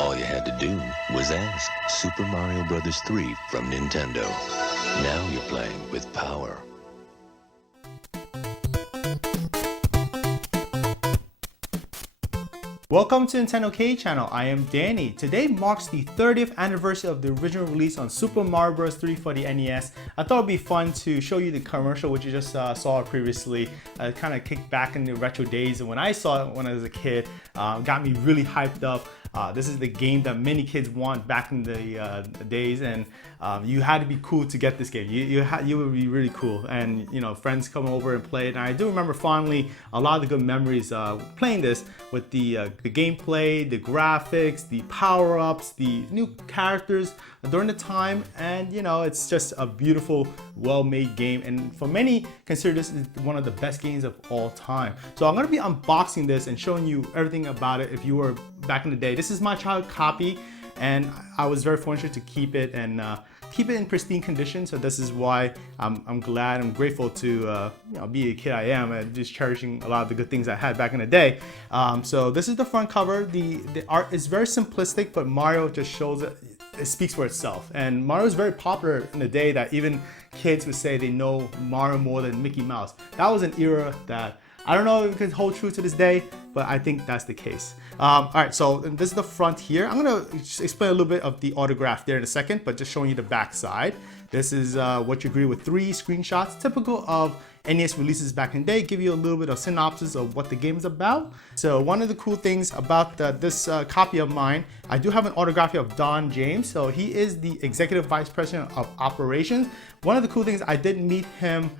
All you had to do was ask. Super Mario Bros. 3 from Nintendo. Now you're playing with power. Welcome to NintendoCade channel. I am Danny. Today marks the 30th anniversary of the original release on Super Mario Bros. 3 for the NES. I thought it'd be fun to show you the commercial which you just saw previously. Kind of kicked back in the retro days, and when I saw it when I was a kid, got me really hyped up. This is the game that many kids want back in the days, and you had to be cool to get this game. You would be really cool, and you know, friends come over and play it. And I do remember fondly a lot of the good memories playing this with the gameplay, the graphics, the power-ups, the new characters during the time, and you know, it's just a beautiful, well-made game, and for many consider this is one of the best games of all time. So I'm going to be unboxing this and showing you everything about it if you were back in the day. This is my child copy, and I was very fortunate to keep it and keep it in pristine condition. So this is why I'm glad, I'm grateful to you know, be a kid I am, and just cherishing a lot of the good things I had back in the day. So this is the front cover. The art is very simplistic, but Mario just shows it. It speaks for itself. And Mario is very popular in the day that even kids would say they know Mario more than Mickey Mouse. That was an era that I don't know if it could hold true to this day, but I think that's the case. All right, so this is the front here. I'm gonna just explain a little bit of the autograph there in a second, but just showing you the back side. This is what you agree with 3 screenshots, typical of NES releases back in the day, give you a little bit of synopsis of what the game is about. So one of the cool things about this copy of mine, I do have an autograph here of Don James. So he is the Executive Vice President of Operations. One of the cool things, I did meet him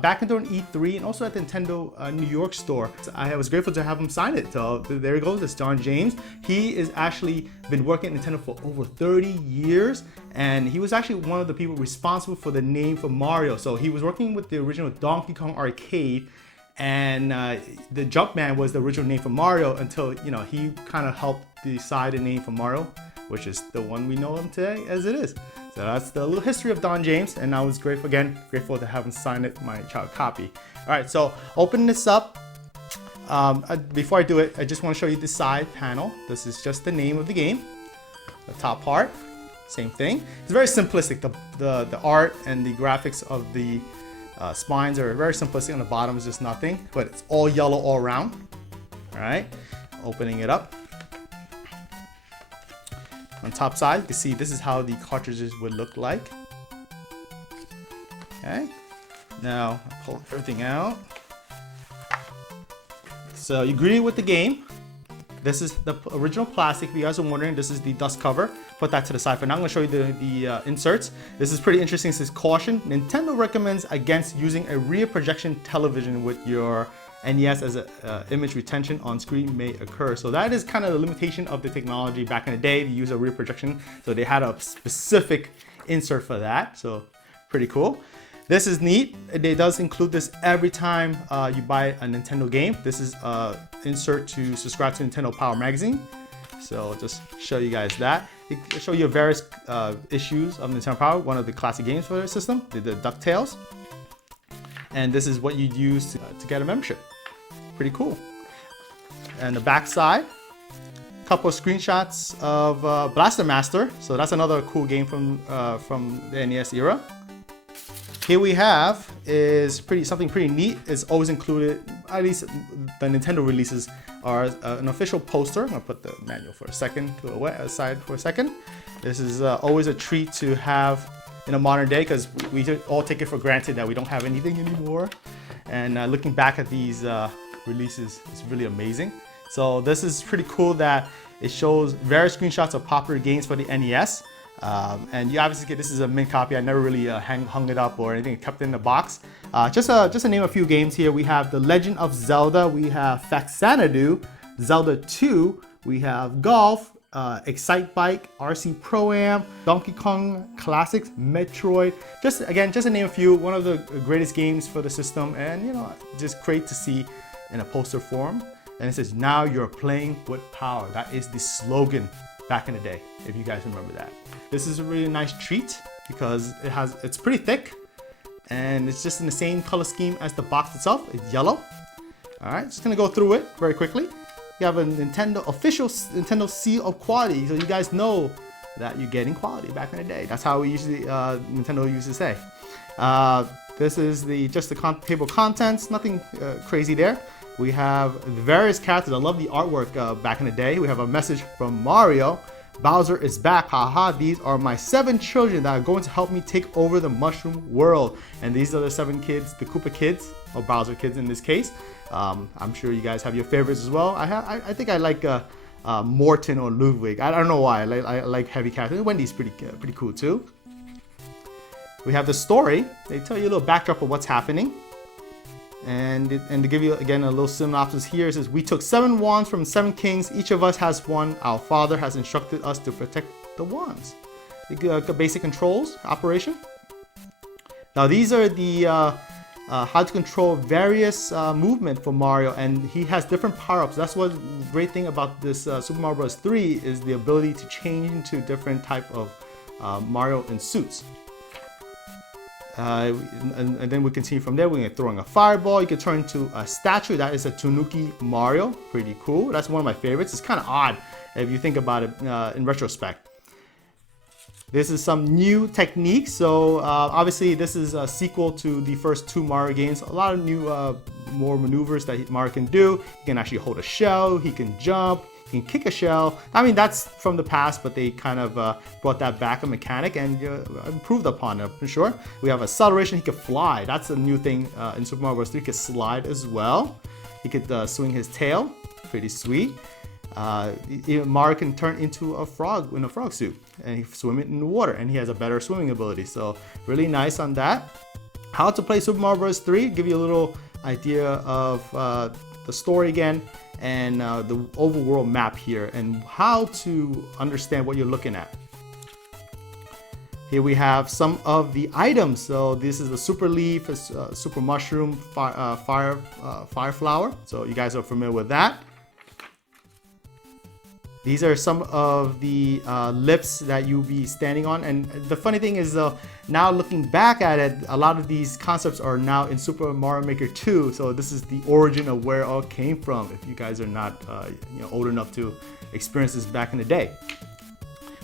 back during E3 and also at the Nintendo New York store. So I was grateful to have him sign it. So there he goes, it's Don James. He is actually been working at Nintendo for over 30 years, and he was actually one of the people responsible for the name for Mario. So he was working with the original Donkey Kong arcade, and the Jumpman was the original name for Mario until, you know, he kind of helped decide the name for Mario, which is the one we know him today as it is. So that's the little history of Don James, and I was grateful to have him sign it, my child copy. All right, so opening this up. Before I do it, I just want to show you the side panel. This is just the name of the game. The top part, same thing. It's very simplistic. The art and the graphics of the spines are very simplistic. On the bottom is just nothing, but it's all yellow all around. All right, opening it up. On top side, you can see this is how the cartridges would look like. Okay, now I'll pull everything out. So you agree with the game. This is the original plastic. If you guys are wondering, this is the dust cover. Put that to the side for now. I'm going to show you the inserts. This is pretty interesting. It says, caution, Nintendo recommends against using a rear projection television with your NES as image retention on screen may occur. So that is kind of the limitation of the technology back in the day to use a rear projection. So they had a specific insert for that. So pretty cool. This is neat. It does include this every time you buy a Nintendo game. This is an insert to subscribe to Nintendo Power Magazine. So I'll just show you guys that. It'll show you various issues of Nintendo Power, one of the classic games for the system, the DuckTales. And this is what you'd use to get a membership. Pretty cool. And the back side, a couple of screenshots of Blaster Master. So that's another cool game from the NES era. Here we have is something pretty neat. It's always included, at least the Nintendo releases are an official poster. I'm gonna put the manual for a second to the aside for a second. This is always a treat to have in a modern day, because we all take it for granted that we don't have anything anymore. And looking back at these releases, it's really amazing. So this is pretty cool that it shows various screenshots of popular games for the NES. And you obviously get, this is a mint copy. I never really hung it up or anything. It kept it in the box. Just to name a few games here, we have The Legend of Zelda, we have Faxanadu, Zelda 2, we have Golf, Excite Bike, RC Pro-Am, Donkey Kong Classics, Metroid. Just to name a few, one of the greatest games for the system, and you know, just great to see in a poster form. And it says, now you're playing with power. That is the slogan back in the day, if you guys remember that. This is a really nice treat because it's pretty thick, and it's just in the same color scheme as the box itself. It's yellow. All right, just gonna go through it very quickly. You have a official Nintendo seal of quality, so you guys know that you're getting quality back in the day. That's how we usually, Nintendo used to say. This is just the table of contents, nothing crazy there. We have the various characters. I love the artwork back in the day. We have a message from Mario. Bowser is back, haha. These are my 7 children that are going to help me take over the Mushroom World. And these are the 7 kids, the Koopa kids, or Bowser kids in this case. I'm sure you guys have your favorites as well. I think I like Morton or Ludwig. I don't know why. I like heavy characters. Wendy's pretty cool too. We have the story. They tell you a little backdrop of what's happening. And to give you again a little synopsis here, it says, we took 7 wands from 7 kings. Each of us has one. Our father has instructed us to protect the wands. The basic controls, operation. Now these are the how to control various movement for Mario, and he has different power-ups. That's what great thing about this Super Mario Bros. 3 is the ability to change into different type of Mario in suits. And then we continue from there. We're gonna throwing a fireball. You can turn into a statue. That is a Tanuki Mario. Pretty cool. That's one of my favorites. It's kind of odd if you think about it in retrospect. This is some new techniques. So obviously this is a sequel to the first 2 Mario games. A lot of new, more maneuvers that Mario can do. He can actually hold a shell. He can jump. He can kick a shell. I mean, that's from the past, but they kind of brought that back, a mechanic, and improved upon it, for sure. We have acceleration. He can fly. That's a new thing in Super Mario Bros. 3. He can slide as well. He could swing his tail. Pretty sweet. Mario can turn into a frog in a frog suit and he swim it in the water, and he has a better swimming ability. So really nice on that. How to play Super Mario Bros. 3, give you a little idea of the story again, and the overworld map here, and how to understand what you're looking at. Here we have some of the items. So this is the Super Leaf, Super Mushroom, Fire Flower. So you guys are familiar with that. These are some of the lifts that you'll be standing on. And the funny thing is, now looking back at it, a lot of these concepts are now in Super Mario Maker 2. So this is the origin of where it all came from, if you guys are not old enough to experience this back in the day.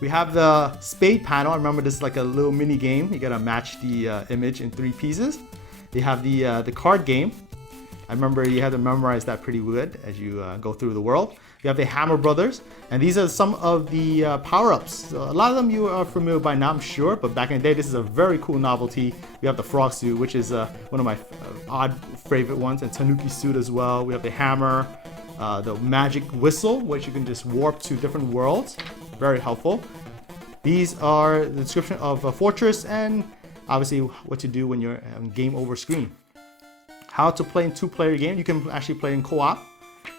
We have the spade panel. I remember this is like a little mini game. You gotta match the image in 3 pieces. You have the card game. I remember you had to memorize that pretty good as you go through the world. You have the Hammer Brothers, and these are some of the power-ups. So a lot of them you are familiar by now, I'm sure, but back in the day, this is a very cool novelty. We have the Frog Suit, which is one of my odd favorite ones, and Tanuki Suit as well. We have the Hammer, the Magic Whistle, which you can just warp to different worlds. Very helpful. These are the description of a fortress, and obviously what to do when you're on game over screen. How to play in 2-player game. You can actually play in co-op.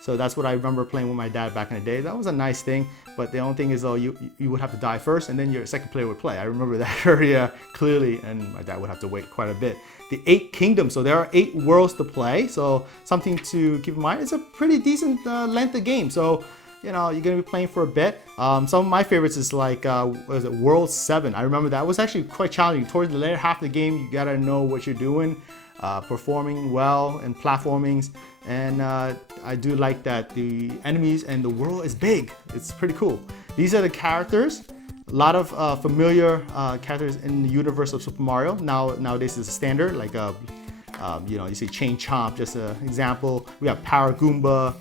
So that's what I remember playing with my dad back in the day. That was a nice thing, but the only thing is though, you would have to die first and then your second player would play. I remember that area clearly, and my dad would have to wait quite a bit. The 8 Kingdoms, so there are 8 worlds to play, so something to keep in mind. It's a pretty decent length of game, so you're gonna be playing for a bit. Some of my favorites is like, what is it, World 7. I remember that was actually quite challenging. Towards the later half of the game, you gotta know what you're doing, performing well in platformings. And I do like that the enemies and the world is big. It's pretty cool. These are the characters. A lot of familiar characters in the universe of Super Mario. Nowadays it's a standard, like you see Chain Chomp, just an example. We have Power Goomba.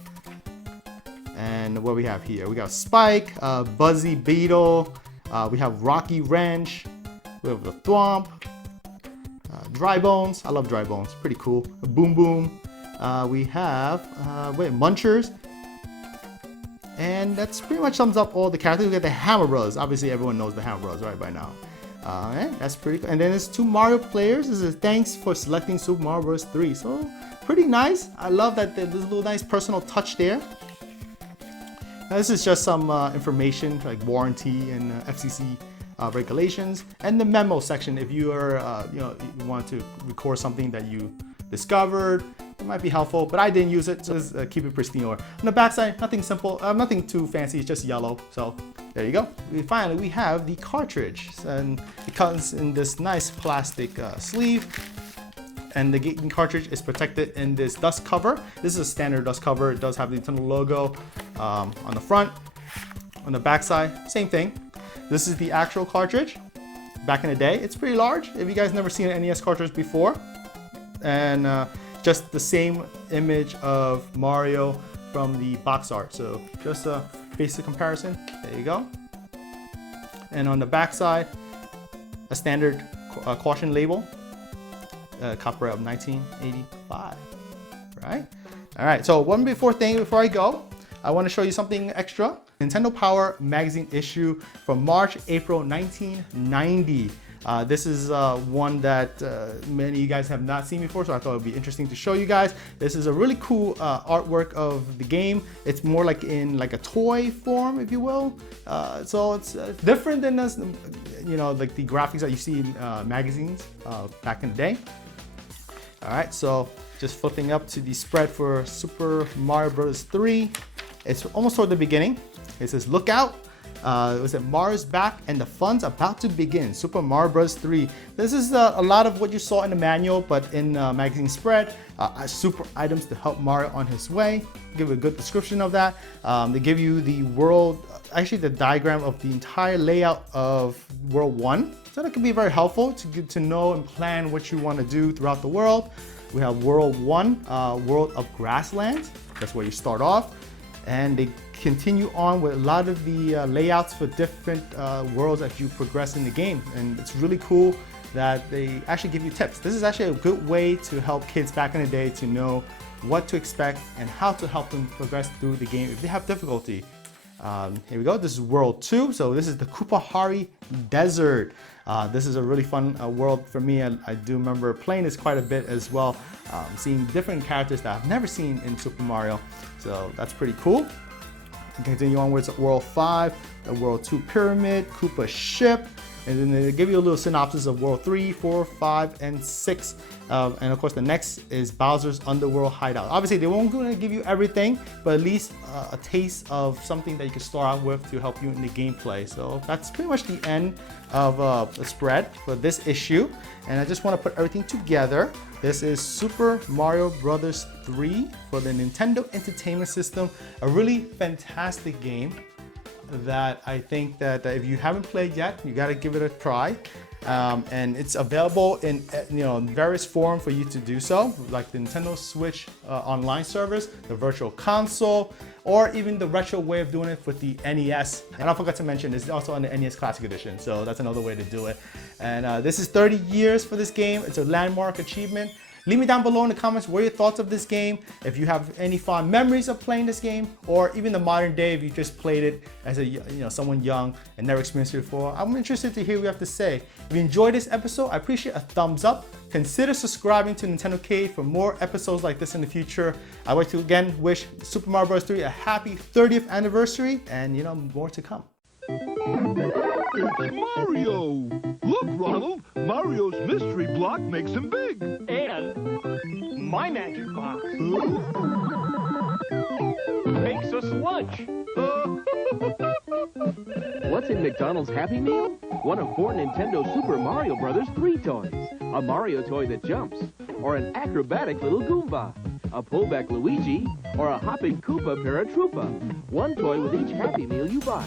And what we have here? We got Spike, Buzzy Beetle. We have Rocky Wrench. We have the Thwomp. Dry Bones. I love Dry Bones. Pretty cool. Boom Boom. We have Munchers, and that's pretty much sums up all the characters. We got the Hammer Bros. Obviously, everyone knows the Hammer Bros. Right by now. That's pretty cool. And then there's 2 Mario players. This is thanks for selecting Super Mario Bros. 3. So pretty nice. I love that there's a little nice personal touch there. Now, this is just some information like warranty and FCC regulations, and the memo section if you are you want to record something that you discovered. It might be helpful, but I didn't use it, so let's keep it pristine. On the backside, nothing simple, nothing too fancy, it's just yellow. So there you go. Finally, we have the cartridge, and it comes in this nice plastic sleeve. and the game cartridge is protected in this dust cover. This is a standard dust cover. It does have the Nintendo logo on the front. On the back side, same thing. This is the actual cartridge. Back in the day, it's pretty large. If you guys never seen an NES cartridge before, and just the same image of Mario from the box art. So just a basic comparison. There you go. And on the back side, a standard caution label, copyright of 1985. Right? All right. So one before I go, I want to show you something extra. Nintendo Power magazine issue from March, April 1990. This is one that many of you guys have not seen before, so I thought it would be interesting to show you guys. This is a really cool artwork of the game. It's more like in like a toy form, if you will. So it's different than this, you know, like the graphics that you see in magazines back in the day. All right, so just flipping up to the spread for Super Mario Bros. 3. It's almost toward the beginning. It says, "Look out! It was Mario's back and the fun's about to begin. Super Mario Bros. 3." This is a lot of what you saw in the manual, but in magazine spread, super items to help Mario on his way. Give a good description of that. They give you the world, actually the diagram of the entire layout of World 1. So that can be very helpful to get to know and plan what you want to do throughout the world. We have World 1, World of Grasslands. That's where you start off. And they continue on with a lot of the layouts for different worlds as you progress in the game. And it's really cool that they actually give you tips. This is actually a good way to help kids back in the day to know what to expect and how to help them progress through the game if they have difficulty. Here we go, this is World 2. So this is the Kupahari Desert. This is a really fun world for me. I do remember playing this quite a bit as well, seeing different characters that I've never seen in Super Mario. So that's pretty cool. Continue on with World 5, the World 2 Pyramid, Koopa Ship, and then they give you a little synopsis of World 3, 4, 5, and 6. And of course the next is Bowser's Underworld Hideout. Obviously they won't gonna give you everything, but at least a taste of something that you can start out with to help you in the gameplay. So that's pretty much the end of the spread for this issue. And I just want to put everything together. This is Super Mario Bros. 3 for the Nintendo Entertainment System. A really fantastic game that I think that if you haven't played yet, you got to give it a try. And it's available in various forms for you to do so, like the Nintendo Switch online service, the Virtual Console, or even the retro way of doing it with the NES. And I forgot to mention, it's also on the NES Classic Edition, so that's another way to do it. And this is 30 years for this game. It's a landmark achievement. Leave me down below in the comments what are your thoughts of this game, if you have any fond memories of playing this game, or even the modern day if you just played it as a someone young and never experienced it before. I'm interested to hear what you have to say. If you enjoyed this episode, I appreciate a thumbs up. Consider subscribing to NintendoCade for more episodes like this in the future. I'd like to again wish Super Mario Bros. 3 a happy 30th anniversary, and more to come. Mario! Look, Ronald! Mario's mystery block makes him big! And my magic box makes us lunch! What's in McDonald's Happy Meal? One of 4 Nintendo Super Mario Bros. 3 toys. A Mario toy that jumps, or an acrobatic little Goomba, a pullback Luigi, or a hopping Koopa Paratroopa. One toy with each Happy Meal you buy.